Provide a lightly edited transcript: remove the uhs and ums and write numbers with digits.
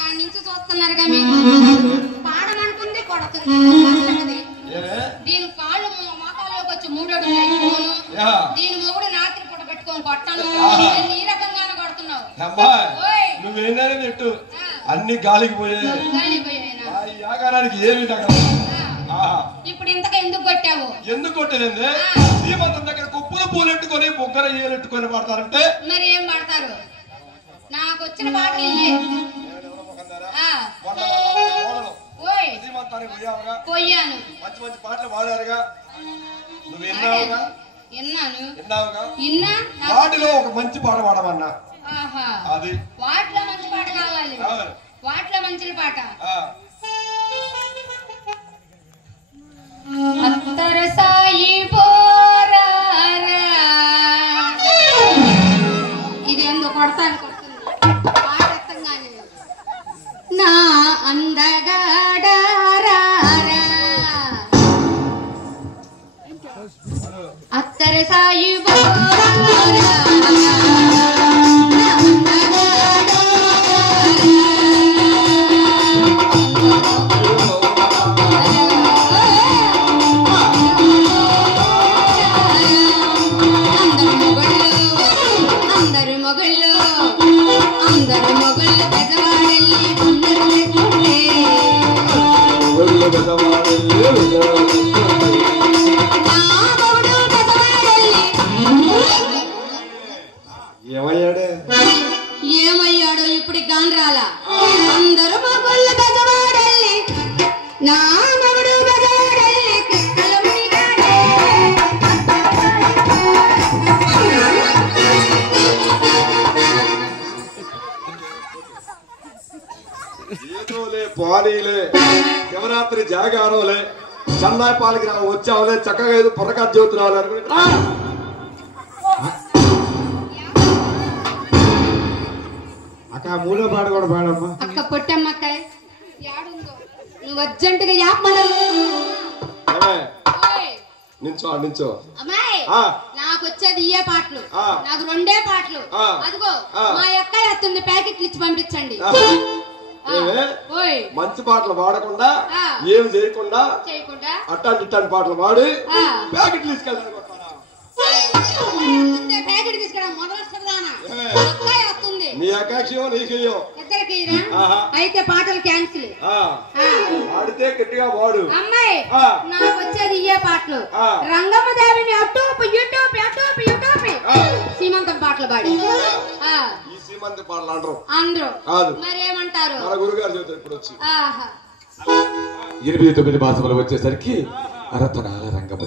కాడి నుంచి చూస్తున్నారుగా మీరు పాడమనుకుంది కొడుతుంది దీని కాళ్ళు మోకాల్లోకి వచ్చి 3 అడుగులు అయిపోను దీని మొగుడు రాత్రి పూట పెట్టుకొని కొట్టాను ఈ రకంగానే కొడుతున్నావు నువ్వేందనే చెట్టు అన్ని గాలికి పోయాయి ఏమి ఇప్పుడు ఇంతగా ఎందుకు కొట్టావు ఎందుకు కొట్టేదండి శ్రీమంతం దగ్గర కుప్పులు పూలెట్టుకొని బొగ్గర ఏలెట్టుకొని పడతారంటే మరి ఏం పడతారు నాకు వచ్చిన పాటలు ఇయ్యే పోయాను మంచి మంచి పాటలు పాడారుగా నువ్వు విన్నావుగా విన్నా వాటిలో ఒక మంచి పాట పాడమన్నా అది వాటిలో మంచి పాట కావాలి వాటిలో మంచి పాట అత్తర సాయి పోరారా ఇది ఎందుకు కొడతాను పాట ఎత్తంగానే నా అందగాడారా అత్తర సాయి పోరారా ఏమయ్యాడో ఇప్పుడు గాండ్రాల అందరూ మగళ్ళు బెజవాడల్లి నా మగుడు బెజవాడల్లి ఏదోలే పానీలే శివరాత్రి జాగారోలే సన్నాయి పాలకి వచ్చావులే చక్కగా ఏదో పొరకాటు చెబుతున్నావు అనుకుంటే అక్క మూడో పాట కూడా పాడమ్మా అక్క పొట్టమ్మక్కాయ యాడుందో నువ్వు అర్జెంటుగా నించో నించో అమ్మాయి నాకు వచ్చేది ఇయే పాటలు నాకు 2 పాటలు అదిగో మా అక్క ఎత్తుంది ప్యాకెట్లు ఇచ్చి పంపించండి మంచి పాటలు పాడకుండా ఏమి చేయకుండా అట్టాంటి ఇట్టాంటి పాటలు పాడి ప్యాకెట్లు తీసుకెళ్తాను ప్యాకెట్ తీసుకురా మొదలు వస్తుంది మీ అకాక్షేమో నీకేయో ఇద్దరికి అయితే పాటలు క్యాన్సిల్ పాడితే గట్టిగా పాడు అమ్మాయి నాకు వచ్చేది ఇయే పాటలు రంగమ్మ దేవిని అటూపు యూట్యూబ్ అటూపు యూట్యూబ్ సీమంతం పాటలు పాడి ఈ సీమంత పాటలు అంటారు అందరూ కాదు మరేమంటారు మన గురుగారు చెబుతారు ఇప్పుడు వచ్చి 8-9 మాసములు వచ్చేసరికి అరతనాల రంగమ్మ